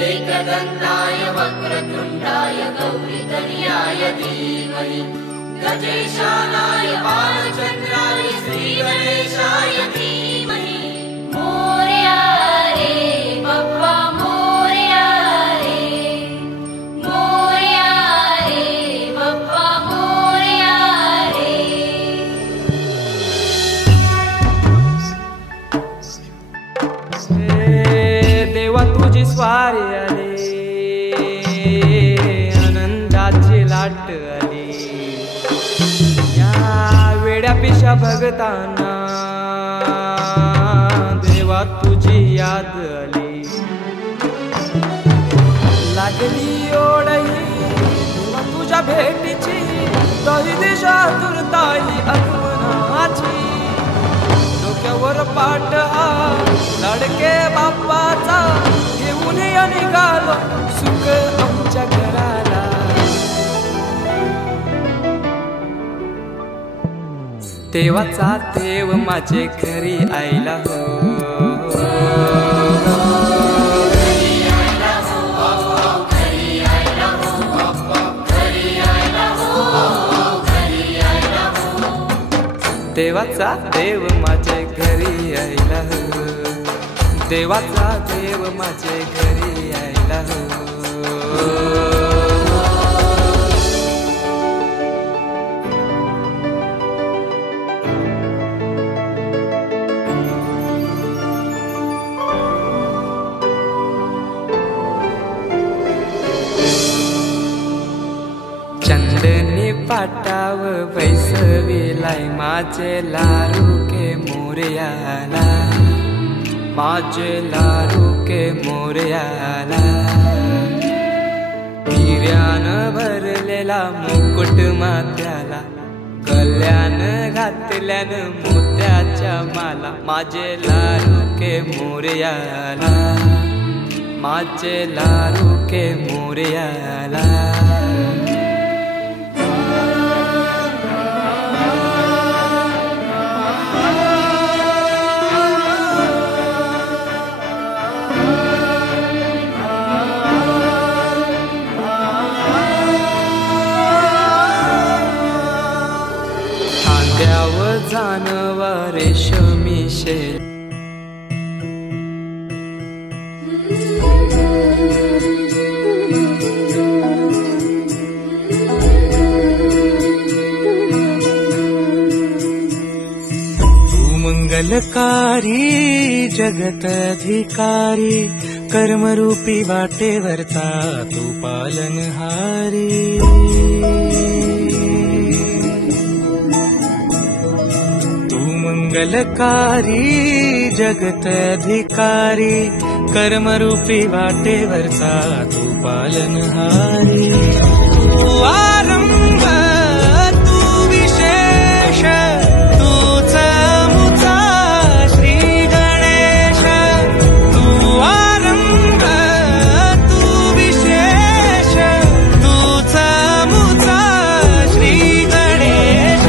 एकदन्ताय वक्रतुण्डाय गौरीतनयाय धीमहि गजेशानाय बालचन्द्राय श्रीगणेशाय धीमहि। मोरया रे बप्पा मोरया रे, मोरया रे बप्पा मोरया रे। देवा तुझी स्वारी आली, आनंदाची लाट आली, या वेड्या पिशा भगतांना देवा तुझी याद आली। लागली ओढही देवा तुझ्या भेटीची, दही दिशा तुरताई आगमनाची। डोक्यावर पाट हा लाडके बाप्पाचा, घेऊन या निघालो सुख आमच्या घराला। देवाचा देव माझे घरी आयला हो, देवाचा देव माझे घरी आयला हो, देवाचा देव माझे घरी आयला हो। चंदनी पाटाव बैसविलाय माझे लारू के मोरयाला, माझे लारू के मोरयाला। हिऱ्यान भरलेला मुकुट माथ्याला, गल्यान घातल्यान मोत्याच्या माला। माझे लारू के मोरयाला, माझे लारू के मोरयाला। जानवा रेशमी शेल, तू मंगलकारी जगत अधिकारी, कर्मरूपी वाटेवरचा तू पालनहारी। मंगलकारी जगत अधिकारी, कर्मरूपी वाटेवरचा तू पालनहारी। तू आरंभ तू विशेष, तूच मुचा श्री गणेश। तू आरंभ तू विशेष, तूच मुचा श्री गणेश।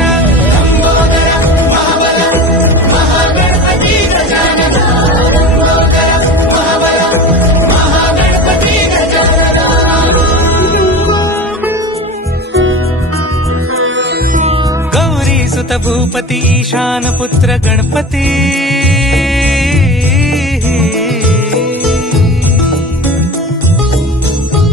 सुत भूपति ईशान पुत्र गणपति,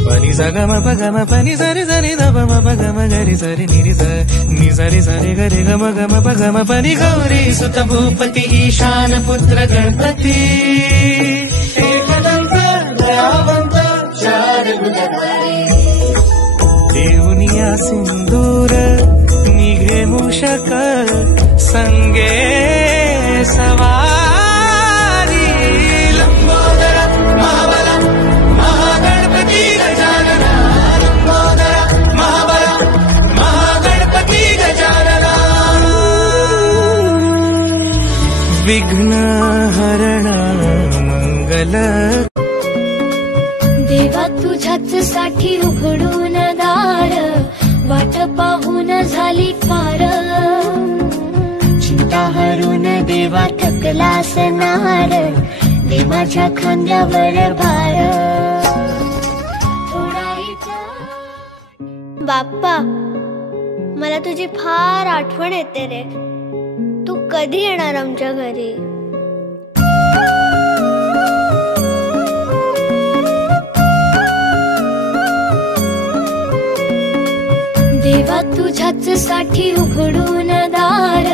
पनि सगम पगम पनि सरि सरि धम पगम गरि सरि निरि स नि सरि सरि गरि गम गम पगम पनि। गौरी सुत भूपति ईशान पुत्र गणपति, एकदंत दयावंत चार भुजधारी। देवनिया सिंदूर निघे मूषक संगे सवारी। लंबोदर महाबल महागणपती गजानना, लंबोदर महाबल महागणपती गजानना। विघ्न हरण मंगल, देवा तुझ्याच साठी उघडून दार, वाट पाहून झाली पार। चिंता हरून देवा थकला सनार, दे माझ्या खांद्यावर भार। बाप्पा, मला तुझी फार आठवण येते रे. तू कधी येणार आमच्या घरी? देवा तुझ्याच साठी उघडून दार,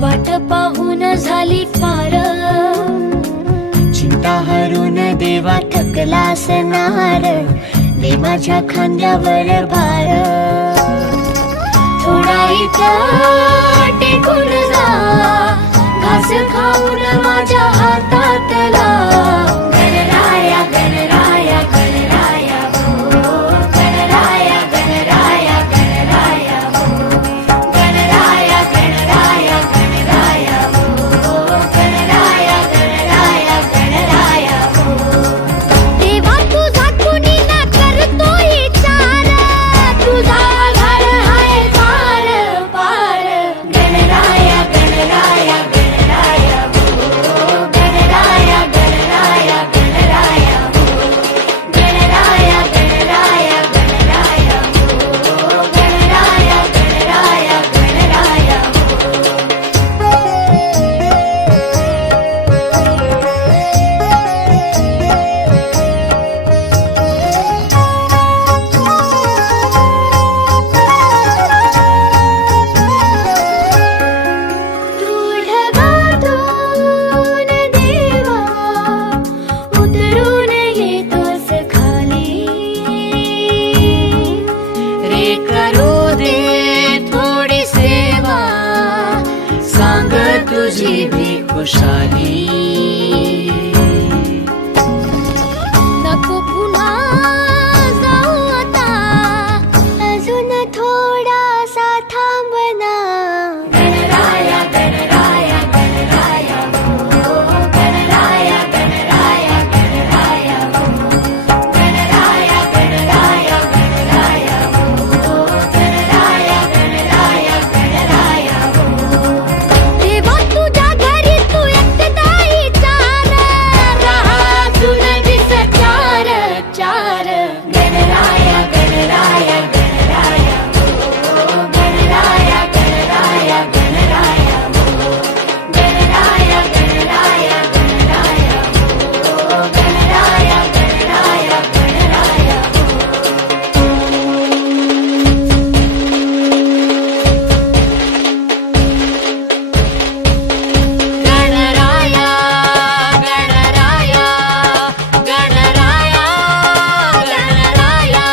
वाट पाहून झाली फार. चिंता हरून देवा थकला असणार, दे माझ्या खांद्यावर भार. थोडा इथं टेकून जा, घास खाऊन माझ्या हातातला. गणराया गणराया गणराया हो, गणराया गणराया गणराया हो, गणराया गणराया गणराया हो, गणराया गणराया गणराया हो. देवा तुझा कुणी ना करतो विचार, तुझा आधार हाय पार पार. गणराया गणराया गणराया हो, गणराया गणराया गणराया हो, गणराया गणराया गणराया हो, गणराया गणराया गणराया तू ढगातून देवा उतरून येतोस खाली. रे करू दे थोडी सेवा, सांग तुझी भी खुशाली. नको पुन्हा जाऊ आता, अजून थोडासा थांबना. गणराया गणराया गणराया हो, गणराया गणराया गणराया हो, गणराया गणराया गणराया हो, गणराया गणराया गणराया हो. देवा तुझ्या घरी तू एकटा विचार, राहा तुला विसचार चार. गणराया गणराया गणराया हो, गणराया गणराया गणराया हो, गणराया गणराया गणराया हो, गणराया गणराया गणराया गणराया गणराया गणराया गणराया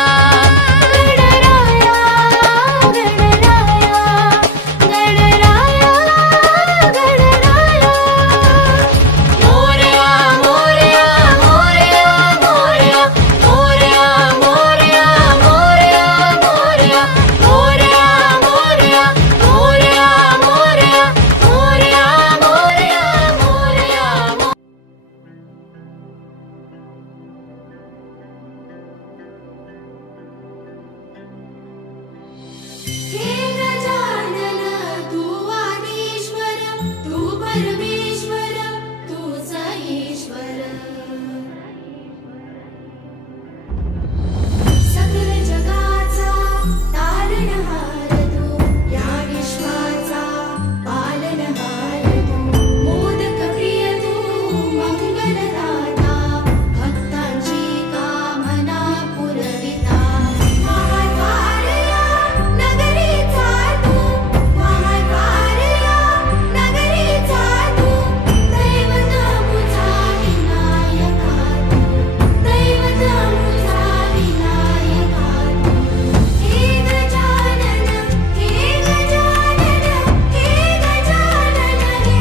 गणराया गणराया गणराया. मोरया मोरया मोरया मोरया मोरया मोरया मोरया मोरया मोरया मोरया मोरया मोरया मोरया मोरया मोरया. हे गजानन तू आदिश्वर, तू परमेश्वर, तूच ईश्वर. सकल जगाचा तारणहार तू, या विश्वाचा पालनहार तू. मोदक प्रिय तू, मंगलदाता, भक्तांची कामना पुरविता. महाद्वार या नगरीचा तू, महाद्वार या नगरीचा तू. दैवत मुझा विनायका तू, दैवत मुझा विनायका तू. हे गजानन हे गजानन हे गजानन हे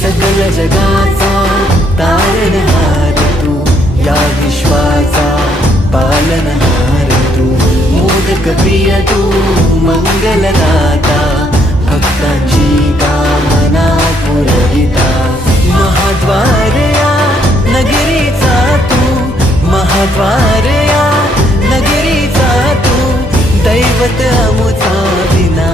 सकल जगाचा तारणहार तू, या विश्वाचा पालनहार तू. मोदक प्रिय तू, मंगलदाता, भक्तांची कामना पुरविता. महाद्वार या नगरीचा तू, महाद्वार या नगरीचा तू. दैवत अमुचा विना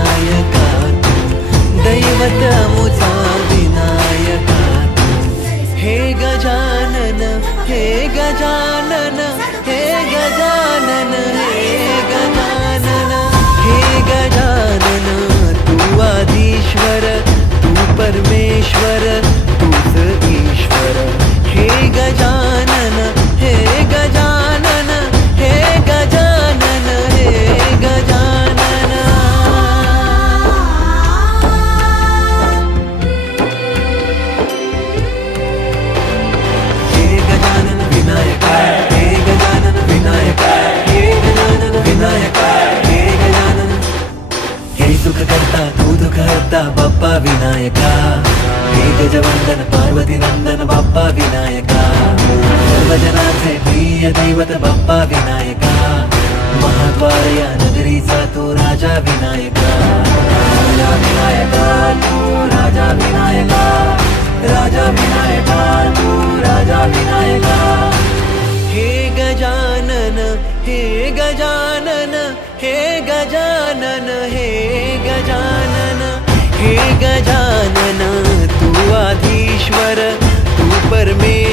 विनायका हे गजवंदन पार्वती नंदन बाप्पा विनायका सर्वजनाचे प्रिय दैवत बाप्पा विनायका महाद्वार या नगरीचा तू राजा विनायका राजा विनायका तू राजा विनायका राजा विनायका तू राजा विनायका हे गजानन हे गजानन हे गजानन हे गजानन हे गजानन तू आधीश्वर तू परमेश्वर